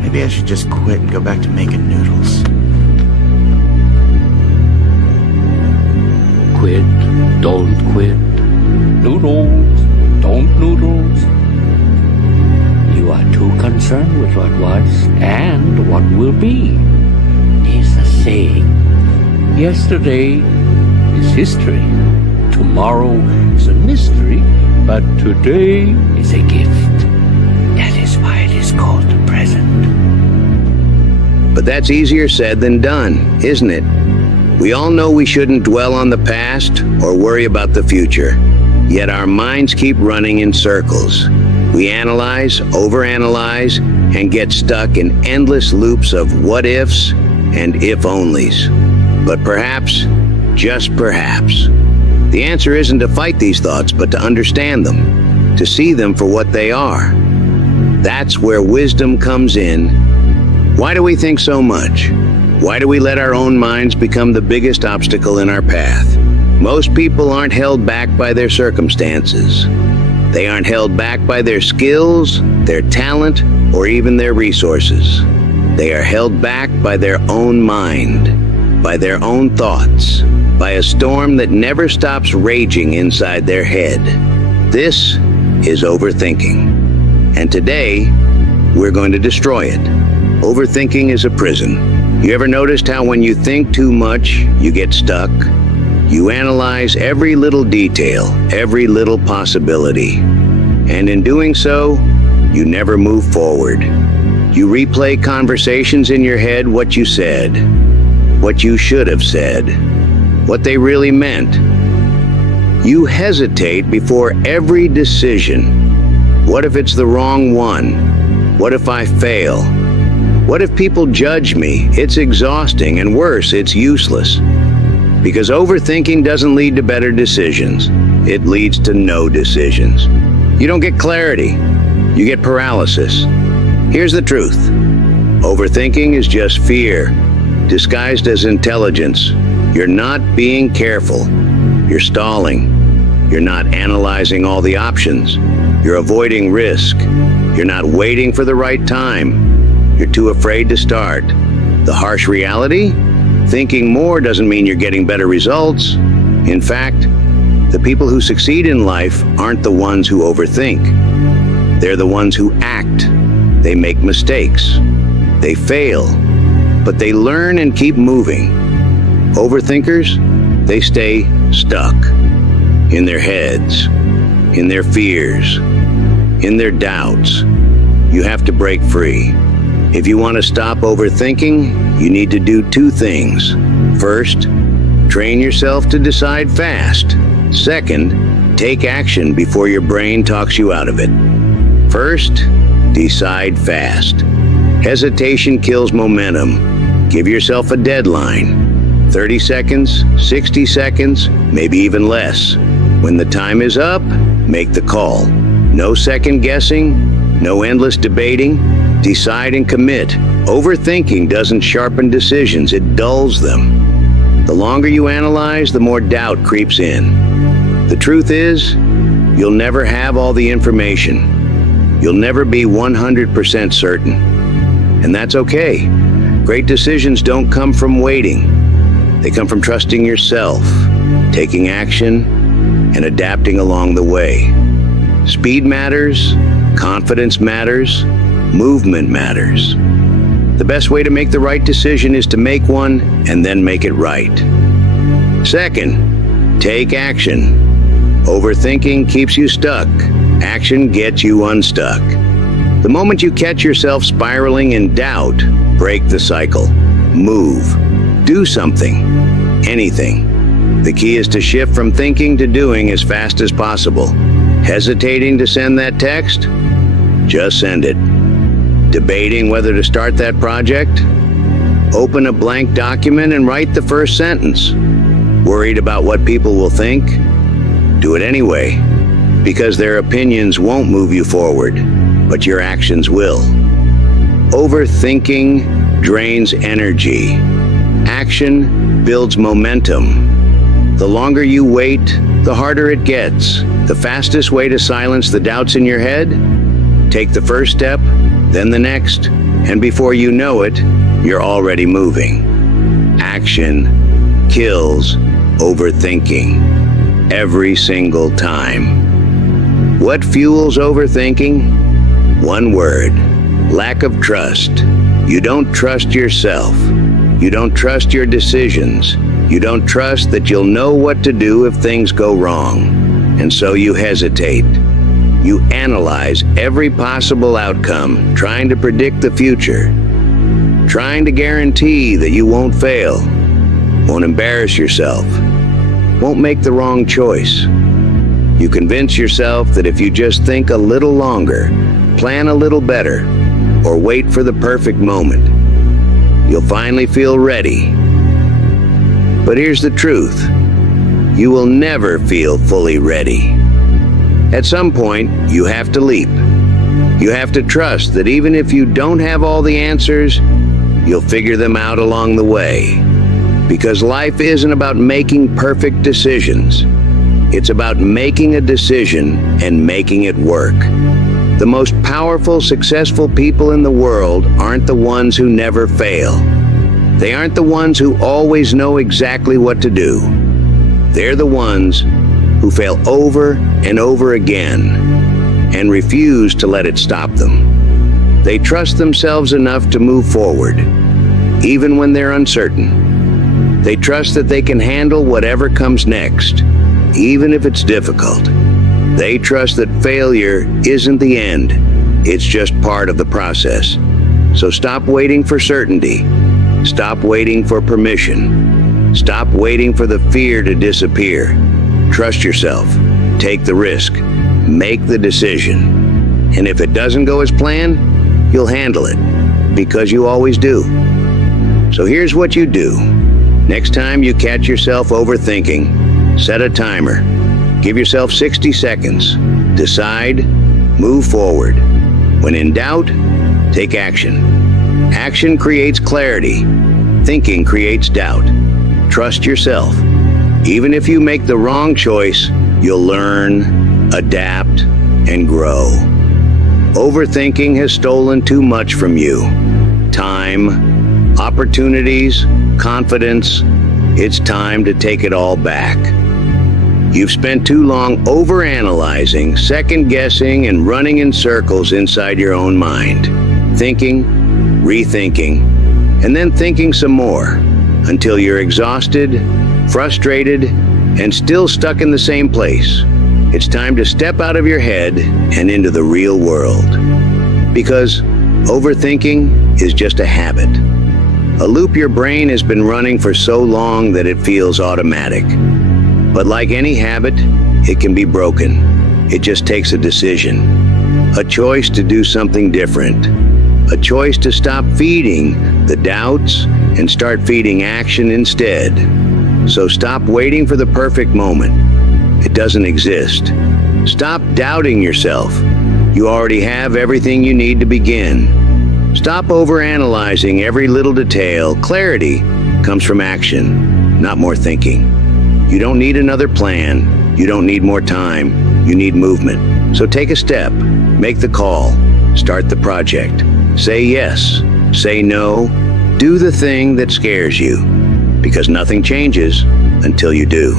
Maybe I should just quit and go back to making noodles. Quit, don't quit. Noodles, don't noodles. You are too concerned with what was and what will be. There's a saying. Yesterday is history. Tomorrow is a mystery. But today is a gift. That is why it is called the present. But that's easier said than done, isn't it? We all know we shouldn't dwell on the past or worry about the future. Yet our minds keep running in circles. We analyze, overanalyze, and get stuck in endless loops of what-ifs and if-onlys. But perhaps, just perhaps, the answer isn't to fight these thoughts, but to understand them, to see them for what they are. That's where wisdom comes in. Why do we think so much? Why do we let our own minds become the biggest obstacle in our path? Most people aren't held back by their circumstances. They aren't held back by their skills, their talent, or even their resources. They are held back by their own mind, by their own thoughts, by a storm that never stops raging inside their head. This is overthinking. And today, we're going to destroy it. Overthinking is a prison. You ever noticed how when you think too much, you get stuck? You analyze every little detail, every little possibility. And in doing so, you never move forward. You replay conversations in your head, what you said, what you should have said, what they really meant. You hesitate before every decision. What if it's the wrong one? What if I fail? What if people judge me? It's exhausting, and worse, it's useless. Because overthinking doesn't lead to better decisions. It leads to no decisions. You don't get clarity. You get paralysis. Here's the truth. Overthinking is just fear, disguised as intelligence. You're not being careful. You're stalling. You're not analyzing all the options. You're avoiding risk. You're not waiting for the right time. You're too afraid to start. The harsh reality? Thinking more doesn't mean you're getting better results. In fact, the people who succeed in life aren't the ones who overthink. They're the ones who act. They make mistakes. They fail. But they learn and keep moving. Overthinkers, they stay stuck. In their heads. In their fears. In their doubts. You have to break free. If you want to stop overthinking, you need to do two things. First, train yourself to decide fast. Second, take action before your brain talks you out of it. First, decide fast. Hesitation kills momentum. Give yourself a deadline. 30 seconds, 60 seconds, maybe even less. When the time is up, make the call. No second guessing, no endless debating. Decide and commit. Overthinking doesn't sharpen decisions, it dulls them. The longer you analyze, the more doubt creeps in. The truth is, you'll never have all the information. You'll never be 100% certain. And that's okay. Great decisions don't come from waiting. They come from trusting yourself, taking action, and adapting along the way. Speed matters, confidence matters, movement matters. The best way to make the right decision is to make one and then make it right. Second, take action. Overthinking keeps you stuck. Action gets you unstuck. The moment you catch yourself spiraling in doubt, break the cycle. Move. Do something. Anything. The key is to shift from thinking to doing as fast as possible. Hesitating to send that text? Just send it. Debating whether to start that project? Open a blank document and write the first sentence. Worried about what people will think? Do it anyway, because their opinions won't move you forward, but your actions will. Overthinking drains energy. Action builds momentum. The longer you wait, the harder it gets. The fastest way to silence the doubts in your head? Take the first step then the next, and before you know it, you're already moving. Action kills overthinking every single time. What fuels overthinking? One word: lack of trust. You don't trust yourself. You don't trust your decisions. You don't trust that you'll know what to do if things go wrong. And so you hesitate. You analyze every possible outcome, trying to predict the future, trying to guarantee that you won't fail, won't embarrass yourself, won't make the wrong choice. You convince yourself that if you just think a little longer, plan a little better, or wait for the perfect moment, you'll finally feel ready. But here's the truth: you will never feel fully ready. At some point, you have to leap. You have to trust that even if you don't have all the answers, you'll figure them out along the way. Because life isn't about making perfect decisions. It's about making a decision and making it work. The most powerful, successful people in the world aren't the ones who never fail. They aren't the ones who always know exactly what to do. They're the ones who fail over and over again and refuse to let it stop them. They trust themselves enough to move forward, even when they're uncertain. They trust that they can handle whatever comes next, even if it's difficult. They trust that failure isn't the end, it's just part of the process. So stop waiting for certainty. Stop waiting for permission. Stop waiting for the fear to disappear. Trust yourself. Take the risk. Make the decision. And if it doesn't go as planned, you'll handle it, because you always do. So here's what you do. Next time you catch yourself overthinking, set a timer. Give yourself 60 seconds. Decide. Move forward. When in doubt, take action. Action creates clarity. Thinking creates doubt. Trust yourself. Even if you make the wrong choice, you'll learn, adapt, and grow. Overthinking has stolen too much from you. Time, opportunities, confidence. It's time to take it all back. You've spent too long overanalyzing, second-guessing, and running in circles inside your own mind. Thinking, rethinking, and then thinking some more, until you're exhausted, frustrated, and still stuck in the same place. It's time to step out of your head and into the real world. Because overthinking is just a habit. A loop your brain has been running for so long that it feels automatic. But like any habit, it can be broken. It just takes a decision. A choice to do something different. A choice to stop feeding the doubts and start feeding action instead. So stop waiting for the perfect moment. It doesn't exist. Stop doubting yourself. You already have everything you need to begin. Stop overanalyzing every little detail. Clarity comes from action, not more thinking. You don't need another plan. You don't need more time. You need movement. So take a step. Make the call. Start the project. Say yes. Say no. Do the thing that scares you. Because nothing changes until you do.